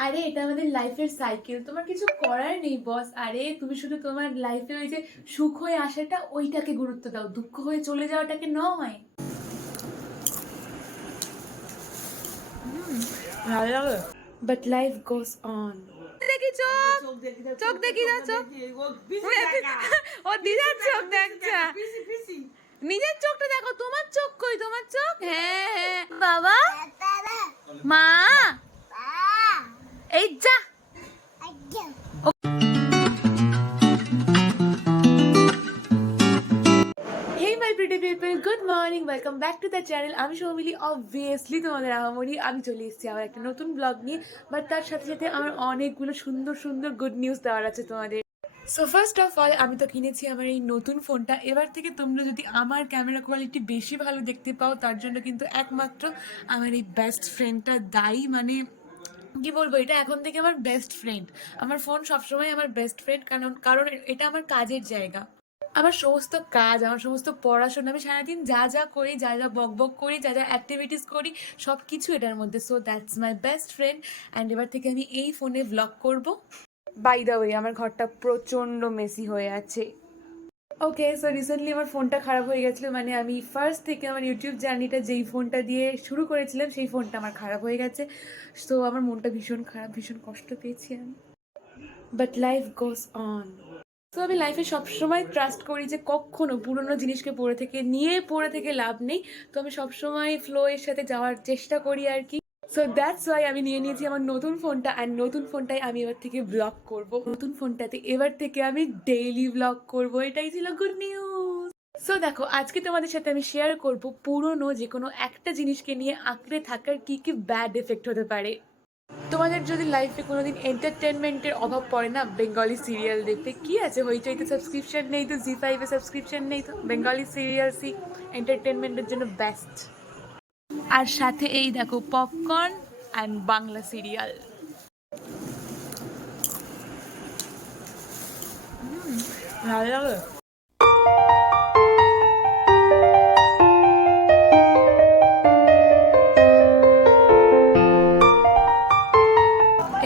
আরে এটা আমাদের লাইফের সাইকেল তোমার কিছু করার নেই বস আরে তুমি শুধু তোমার লাইফে ওই যে সুখ হয়ে আসাটা ওইটাকে গুরুত্ব দাও। দুঃখ হয়ে চলে যাওয়াটাকে নয়। ভালো লাগে। বাট লাইফ গোস অন দেখি চোখ। চোখ দেখি না চোখ ও দিদার চোখ দেখছে। নিজের চোখটা দেখো তোমার চোখ কই? তোমার চোখ? হ্যাঁ হ্যাঁ। বাবা। মা? এই যা good morning welcome back to the channel আমি সৌমিলি অবভিয়াসলি তোমাদের আহামরি, আমি চলে এসেছি আবার একটা নতুন ব্লগ নিয়ে বাট তার সাথে সাথে আমার অনেকগুলো সুন্দর সুন্দর গুড নিউজ দেওয়ার আছে তোমাদের। সো ফার্স্ট অফ অল আমি তো কিনেছি আমার এই নতুন ফোনটা। এবার থেকে তোমরা যদি আমার ক্যামেরা কোয়ালিটি বেশি ভালো দেখতে পাও, তার জন্য কিন্তু একমাত্র আমার এই বেস্ট ফ্রেন্ডটা দায়ী মানে কি বলব? এটা এখন থেকে আমার বেস্ট ফ্রেন্ড আমার ফোন সবসময় আমার বেস্ট ফ্রেন্ড কারণ কারণ এটা আমার কাজের জায়গা। আমার সমস্ত কাজ, আমার সমস্ত পড়াশোনা, আমি সারাদিন যা যা করি, যা যা বক বক করি, যা যা অ্যাক্টিভিটিস করি সব কিছু এটার মধ্যে। So that's my best friend and এবার থেকে আমি এই ফোনে ব্লগ করব। বাই দা ওয়ে আমার ঘরটা প্রচণ্ড মেসি হয়ে আছে। ওকে সো রিসেন্টলি আমার ফোনটা খারাপ হয়ে গেছিল মানে আমি ফার্স্ট থেকে আমার ইউটিউব জার্নিটা যেই ফোনটা দিয়ে শুরু করেছিলাম, সেই ফোনটা আমার খারাপ হয়ে গেছে। সো আমার মনটা ভীষণ খারাপ, ভীষণ কষ্ট পেয়েছি আমি। বাট লাইফ গোস অন তো আমি লাইফে সবসময় ট্রাস্ট করি যে কখনো পুরনো জিনিসকে পড়ে থেকে, নিয়ে পড়ে থেকে লাভ নেই। তো আমি সবসময় ফ্লো এর সাথে যাওয়ার চেষ্টা করি আর কি। সো দ্যাটস ওয়াই আমি নিয়ে নিয়েছি আমার নতুন ফোনটা অ্যান্ড নতুন ফোনটাই আমি এবার থেকে ব্লগ করব। নতুন ফোনটাতে এবার থেকে আমি ডেইলি ব্লগ করব। এটাই ছিল গুড নিউজ সো দেখো, আজকে তোমাদের সাথে আমি শেয়ার করব পুরনো যে কোনো একটা জিনিসকে নিয়ে আঁকড়ে থাকার কি কি ব্যাড এফেক্ট হতে পারে। তোমাদের যদি লাইফে কোনোদিন এন্টারটেনমেন্টের অভাব পড়ে না বেঙ্গলি সিরিয়াল দেখতে, কি আছে? হইচইতে সাবস্ক্রিপশন নেই তো জি ফাইভে সাবস্ক্রিপশন নেই তো বেঙ্গলি সিরিয়ালসই এন্টারটেনমেন্টের জন্য বেস্ট আর সাথে এই দেখো পপকর্ন অ্যান্ড বাংলা সিরিয়াল ভালো লাগে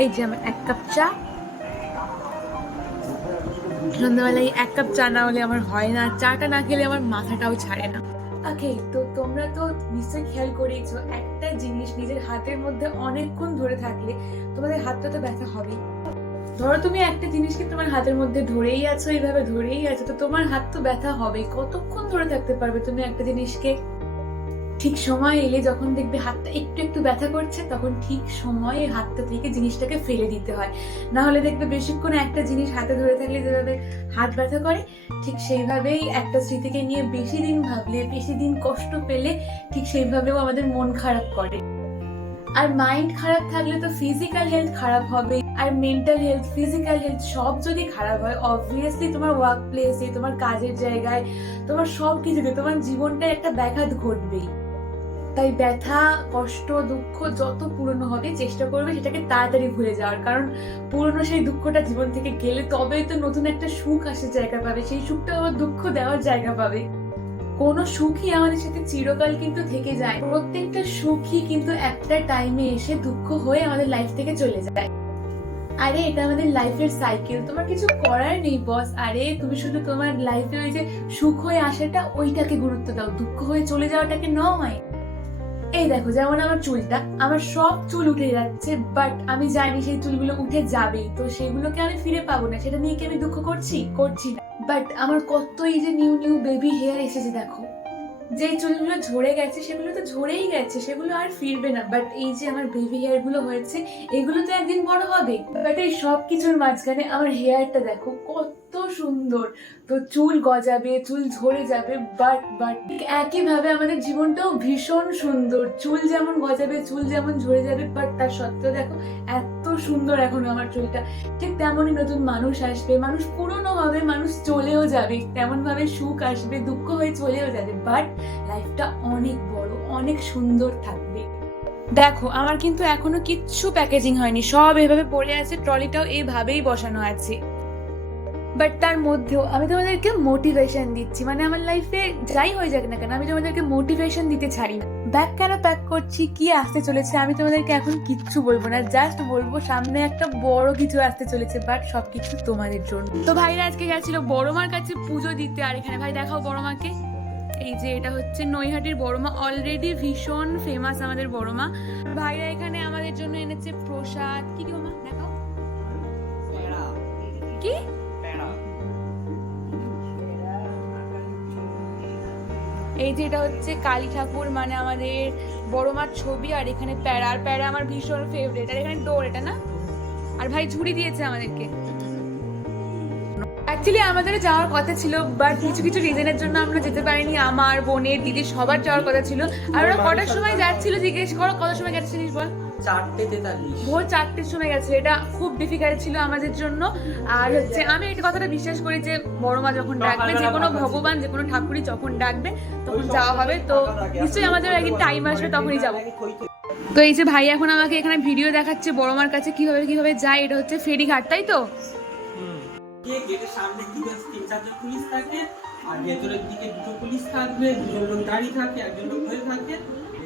এই যে আমার এক কাপ চা। সন্ধ্যাবেলায় এক কাপ চা না হলে আমার হয় না। চাটা না খেলে আমার মাথাটাও ছাড়ে না। ওকে তো তোমরা তো নিশ্চয়ই খেয়াল করেইছো, একটা জিনিস নিজের হাতের মধ্যে অনেকক্ষণ ধরে থাকলে তোমাদের হাতটা তো ব্যথা হবেই। ধরো তুমি একটা জিনিসকে তোমার হাতের মধ্যে ধরেই আছো, এইভাবে ধরেই আছো, তো তোমার হাত তো ব্যথা হবেই। কতক্ষণ ধরে থাকতে পারবে তুমি একটা জিনিসকে? ঠিক সময় এলে যখন দেখবে হাতটা একটু একটু ব্যথা করছে, তখন ঠিক সময়ে হাতটা থেকে জিনিসটাকে ফেলে দিতে হয়। না হলে দেখবে বেশিক্ষণ একটা জিনিস হাতে ধরে থাকলে যেভাবে হাত ব্যথা করে, ঠিক সেইভাবেই একটা স্মৃতিকে নিয়ে বেশি দিন ভাবলে, বেশি দিন কষ্ট পেলে ঠিক সেইভাবেও আমাদের মন খারাপ করে। আর মাইন্ড খারাপ থাকলে তো ফিজিক্যাল হেলথ খারাপ হবে আর মেন্টাল হেলথ ফিজিক্যাল হেলথ সব যদি খারাপ হয় অবভিয়াসলি তোমার ওয়ার্ক প্লেসে তোমার কাজের জায়গায়, তোমার সব কিছুতে তোমার জীবনটা একটা ব্যাঘাত ঘটবেই। তাই ব্যথা, কষ্ট, দুঃখ যত পুরনো হবে চেষ্টা করবে সেটাকে তাড়াতাড়ি ভুলে যাওয়ার। কারণ পুরনো সেই দুঃখটা জীবন থেকে গেলে তবেই তো নতুন একটা সুখ আসে জায়গা পাবে। সেই সুখটা আবার দুঃখ দেওয়ার জায়গা পাবে। কোনো সুখই আমাদের সাথে চিরকাল কিন্তু থেকে যায়। প্রত্যেকটা সুখই কিন্তু একটা টাইমে এসে দুঃখ হয়ে আমাদের লাইফ থেকে চলে যায়। আরে, এটা আমাদের লাইফের সাইকেল তোমার কিছু করার নেই বস আরে, তুমি শুধু তোমার লাইফে ওই যে সুখ হয়ে আসাটা, ওইটাকে গুরুত্ব দাও। দুঃখ হয়ে চলে যাওয়াটাকে নয়। এই দেখো, যেমন আমার চুলটা, আমার সব চুল উঠে যাচ্ছে বাট আমি জানি সেই চুলগুলো উঠে যাবেই, তো সেগুলোকে আমি ফিরে পাবো না, সেটা নিয়ে কি আমি দুঃখ করছি? করছি না। বাট আমার কত এই যে নিউ নিউ বেবি হেয়ার এসেছে দেখো যে চুলগুলো ঝরে গেছে, সেগুলো তো ঝরেই গেছে, সেগুলো আর ফিরবে না বাট এই যে আমার বেবি হেয়ারগুলো হয়েছে, এগুলো তো একদিন বড় হবে। বাট এই সব কিছুর মাঝখানে আমার হেয়ারটা দেখো, কত সুন্দর। তো চুল গজাবে, চুল ঝরে যাবে বাট বাট ঠিক একইভাবে আমাদের জীবনটাও ভীষণ সুন্দর। চুল যেমন গজাবে, চুল যেমন ঝরে যাবে বাট তার সত্ত্বেও দেখো এত সুন্দর এখন আমার চুলটা। ঠিক তেমনই নতুন মানুষ আসবে, মানুষ পুরনো হবে, মানুষ চলেও যাবে। তেমন ভাবে সুখ আসবে, দুঃখ হয়ে চলেও যাবে বাট লাইফটা অনেক বড়, অনেক সুন্দর থাকবে। দেখো, আমার কিন্তু এখনও কিচ্ছু প্যাকেজিং হয়নি, সব এভাবে পড়ে আছে ট্রলিটাও এইভাবেই বসানো আছে। বাট তার মধ্যেও আমি তোমাদেরকে মোটিভেশন দিচ্ছি। মানে আমার লাইফে যাই হয়ে যাক না কেন আমি তোমাদেরকে মোটিভেশন দিতে ছাড়ি না। ব্যাগ কেন প্যাক করছি কি আসতে চলেছে আমি তোমাদেরকে এখন কিচ্ছু বলব না। জাস্ট বলব সামনে একটা বড় কিছু আসতে চলেছে বাট সব কিছু তোমাদের জন্য। তো ভাইরা আজকে গেছিল বড় মার কাছে পুজো দিতে আর এখানে ভাই দেখাও বড় মাকে এই যে এটা হচ্ছে নৈহাটির বড়মা অলরেডি ভীষণ ফেমাস আমাদের বড়মা। ভাইরা এখানে আমাদের জন্য এনেছে প্রসাদ। কি কি মামা দেখাও। কি? এই যে এটা হচ্ছে কালী ঠাকুর মানে আমাদের বড় মার ছবি, আর এখানে প্যারা, আর প্যারা আমার ভীষণ ফেভারিট আর এখানে ডোর, এটা না? আর ভাই ঝুড়ি দিয়েছে আমাদেরকে। অ্যাকচুয়ালি আমাদের যাওয়ার কথা ছিল বাট কিছু কিছু রিজনের জন্য আমরা যেতে পারিনি। আমার বোনের দিদি সবার যাওয়ার কথা ছিল। আর ওরা কটার সময় যাচ্ছিল, জিজ্ঞেস করো কত সময় গেছিলিস বল। চারটে তেতাল্লিশ ভোর চারটের সময় গেছে। এটা খুব ডিফিকাল্ট ছিল আমাদের জন্য। আর হচ্ছে আমি এই কথাটা বিশ্বাস করি যে বড় মা যখন ডাকবে যে কোনো ভগবান যে কোনো ঠাকুরই যখন ডাকবে তখন যাওয়া হবে। তো নিশ্চয়ই আমাদের একদিন টাইম আসবে তখনই যাব। তো এই যে ভাই এখন আমাকে এখানে ভিডিও দেখাচ্ছে বড় মার কাছে কীভাবে কীভাবে যায় এটা হচ্ছে ফেরিঘাট তাই তো? গেটের সামনের দিকে তিন চারজন পুলিশ থাকে আর ভেতরের দিকে দুটো পুলিশ থাকবে দুজন লোক দাঁড়িয়ে থাকে একজন লোক ধরে থাকে।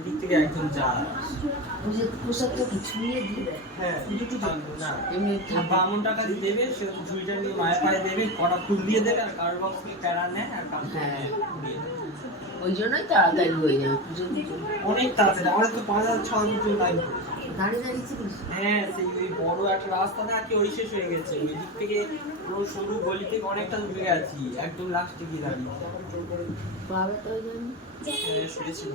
এদিক থেকে একজন যায় পোশাকটা কি ছুঁয়ে দিবে হ্যাঁ দুটো না এমনি বামন টাকা দেবে সে ঝুড়িটা নিয়ে মায়ের পায়ে দেবে কটা ফুল দিয়ে দেবে আর কারোর বক্স থেকে প্যারা নেয় আর হ্যাঁ। ওই জন্যই তাড়াতাড়ি হয়ে যায় অনেক তাড়াতাড়ি আমাদের তো পাঁচ হাজার ছ হাজার লাইন দাঁড়িয়ে দাঁড়িয়ে হ্যাঁ সেই ওই বড় একটা রাস্তা না কি ওই শেষ হয়ে গেছে। ওই দিক থেকে পুরো সরু গলি থেকে অনেকটা দূরে গেছি একদম লাস্টে গিয়ে দাঁড়িয়ে। পাবে তো ওই জন্য। শুনেছি।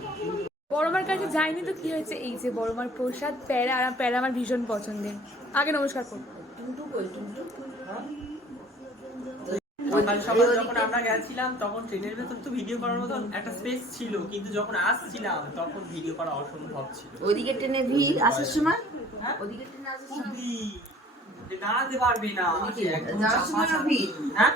বড়মার কাছে যাইনি তো কি হয়েছে? এই যে বড়মার প্রসাদ প্যারা আর প্যারা আমার ভীষণ পছন্দের। আগে নমস্কার করো। টুকটুক সকাল সকাল যখন আমরা গেছিলাম তখন ট্রেনের ভেতর তো ভিডিও করার মতন একটা স্পেস ছিল কিন্তু যখন আসছিলাম তখন ভিডিও করা অসম্ভব ছিল। ওইদিকে ট্রেনে ভিড় আসার সময়? হ্যাঁ? ওদিকে ট্রেনে আসার সময়? দাঁড়াতে পারবি না। যাওয়ার সময় চাপি। ভিড়। হ্যাঁ?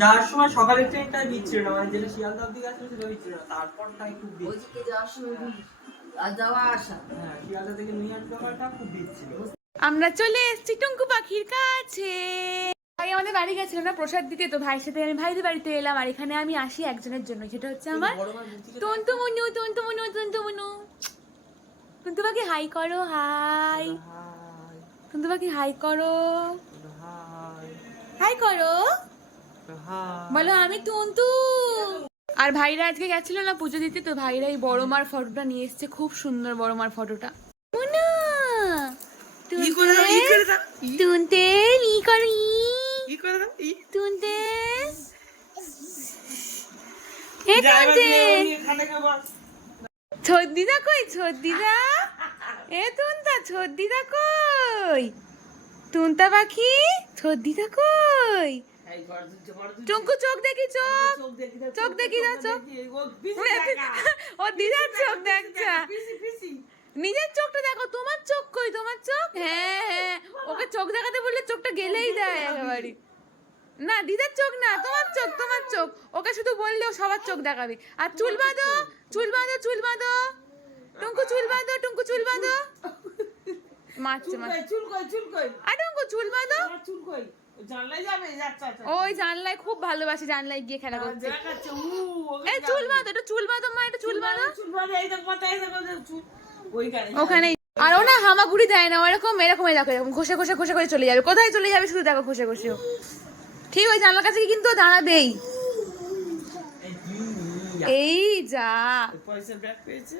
যাওয়ার সময় সকালের ট্রেনটা দিচ্ছিল না মানে যেটা শিয়ালদা অব্দি গেছিল সেটা দিচ্ছিল না তারপরটাই খুব ভিড় ওইদিকে যাওয়ার সময় ভিড় আর যাওয়া আসা। হ্যাঁ শিয়ালদা থেকে নিউ ইয়র্ক খুব ভিড় আমরা চলে এসেছি টুঙ্কু পাখির কাছে। ভাই আমাদের বাড়ি গেছিলাম না প্রসাদ দিতে তো ভাইয়ের সাথে আমি ভাইদের বাড়িতে এলাম আর এখানে আমি আসি একজনের জন্য। সেটা হচ্ছে আমার তন্তু মনু তন্তু মনু তন্তু মনু তন্তু পাখি হাই করো হাই। হাই তন্তু পাখি হাই করো হাই হাই করো বলো আমি তন্তু আর ভাইরা আজকে গেছিল না পুজো দিতে? তো ভাইরা এই বড় মার ফটোটা নিয়ে এসেছে খুব সুন্দর বড় মার ফটোটা মুনা তুনতে ই করো তুনতে ছদ্দিদা কই? ছদ্দিদা? এ তুনতা ছদ্দিদা কই? তুনতা পাখি ছদ্দিদা কই? টুঙ্কু চোখ দেখি চোখ। চোখ দেখি না চোখ। ও দিদার চোখ দেখছা। নিজের চোখটা দেখো তোমার চোখ কই তোমার চোখ? হ্যাঁ হ্যাঁ। ওকে চোখ দেখাতে বললে চোখটা গেলেই দেয় একেবারে। না দিদার চোখ না তোমার চোখ তোমার চোখ। ওকে শুধু বললেও সবার চোখ দেখাবে। আর চুল বাঁধো চুল বাঁধো চুল বাঁধো। টুঙ্কু চুল বাঁধো টুঙ্কু চুল বাঁধো। মারছে মারছে। চুল কই চুল কই? আর টুঙ্কু চুল বাঁধো। চুল কই? জানলাই যাবে আচ্ছা আচ্ছা ওই জানলায় খুব ভালোবাসে জানলায় গিয়ে খেলা করতে। দেখাচ্ছে উ এই চুল বাঁধো একটু চুল বাঁধো মা একটু চুল বাঁধো চুল বাঁধে এই দেখ এই দেখ চুল। ওইখানে ওখানে। আর ও না হামাগুড়ি দেয় না ওরকম এরকম এই দেখো এরকম ঘষে ঘষে ঘষে করে চলে যাবে। কোথায় চলে যাবে শুধু দেখো ঘষে ঘষে। ঠিক ওই জানলার কাছে কিন্তু দাঁড়াবেই। এই যা। পয়সা ব্যাগ পেয়েছে?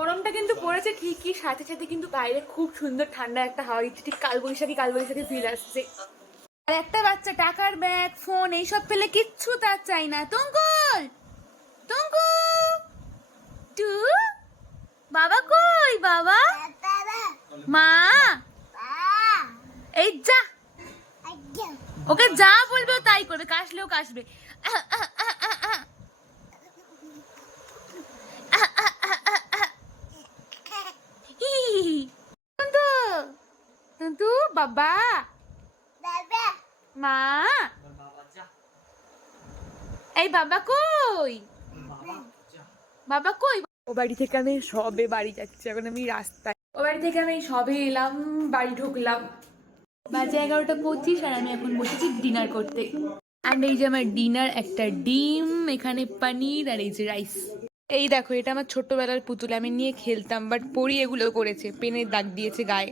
গরমটা কিন্তু পড়েছে ঠিকই সাথে সাথে কিন্তু বাইরে খুব সুন্দর ঠান্ডা একটা হাওয়া দিচ্ছে ঠিক কালবৈশাখী কালবৈশাখী ফিল আসছে। আর একটা বাচ্চা টাকার ব্যাগ ফোন এইসব পেলে কিচ্ছু তার চাই না। তঙ্কুল! Thank you too! বাবা কই বাবা? মা! এই যা! ওকে যা বলবে তাই করবে কাশলেও কাশবে। বাবা। মা। এই বাবা কই? বাবা কই? ও বাড়ি থেকে আমি সবে বাড়ি যাচ্ছি এখন আমি রাস্তায়। ও বাড়ি থেকে আমি সবে এলাম বাড়ি ঢুকলাম। বাজে এগারোটা পঁচিশ আর আমি এখন বসেছি ডিনার করতে। অ্যান্ড এই যে আমার ডিনার একটা ডিম এখানে পনির আর এই যে রাইস। এই দেখো এটা আমার ছোট্টবেলার পুতুল আমি নিয়ে খেলতাম বাট পরি এগুলো করেছে পেনের দাগ দিয়েছে গায়ে।